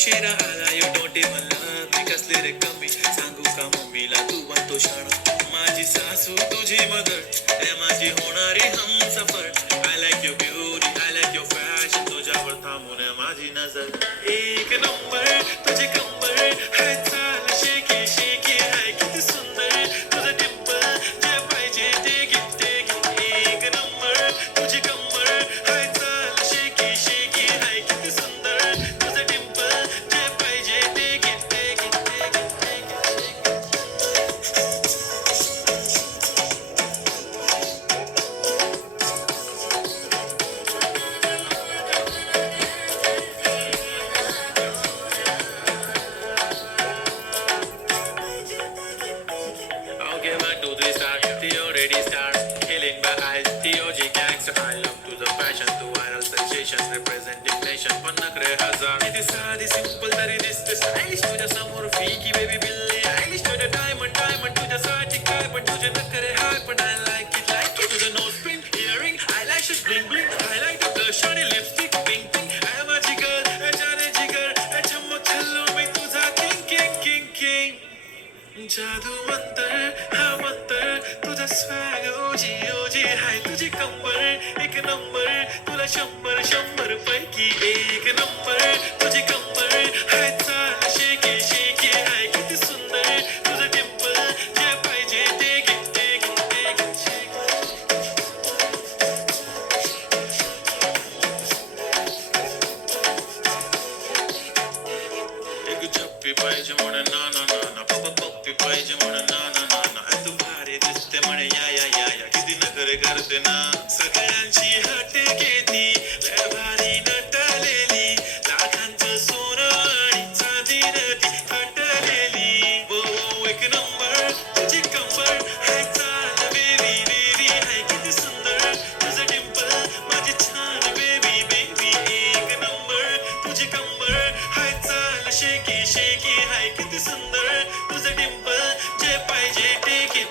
उशिरा आला you don't even love मी कसले रे कमी सांगू का मम्मीला तू बनतो शाणा माझी सासू तुझी मदर ए माझी होणारी Humsafar I like your beauty I like your fashion तुझ्यावर थांबून आहे माझी नजर एक नंबर तुझे कंबर हाय चाल शेकी शेकी हाय किती सुंदर तुझं डिंपल जे पाहिजे ते घे एक नंबर तुझी कंबर हाय चाल शेकी शेकी हाय किती सुंदर तुझं डिंपल जे पाहिजे ते घे Okay, 1, 2, 3, start. Theo ready, start. Killing by eyes. Theo G gangster. I love to the fashion, to viral sensations, representing nation. पण नखरे हजार. किती साधी simple तरी दिसते stylish. तुझ्या समोर फिकी baby बिल्ली. Stylish तुझ्या diamond तुझ्यासाठी काय पण तुझे नखरे हाय पण I like it. तुझं nose pin, earring, eyelashes bling bling. Highlight the blush आणि lipstick pink pink. I माझी girl, जाने जिगर. चमक छल्लो मी तुझा king. जादू मंतर हा मंतर तुझा स्वॅग ओजी हाय तुझी कंबर एक नंबर तुला 100 पैकी एक नंबर तुझी कंबर हाय चाल शेकी शेकी हाय किती सुंदर तुझं डिंपल जे पाहिजे ते घे एक झप्पी पाहिजे म्हणून ना पप्पी पाहिजे म्हणून ना तू भारी दिसते म्हणे या किती नखरे करते ना सगळ्यांची हट घेती लय भारी नटलेली लाखांचं सोनं आणि चांदीनं ती हटलेली वो एक नंबर तुझी कंबर हाय चाल बेबी हाय किती सुंदर तुझं डिंपल माझी छान बेबी एक नंबर तुझी कंबर हाय चाल शेकी शेकी हाय किती सुंदर तुझं डिंपल जे पाहिजे ते घे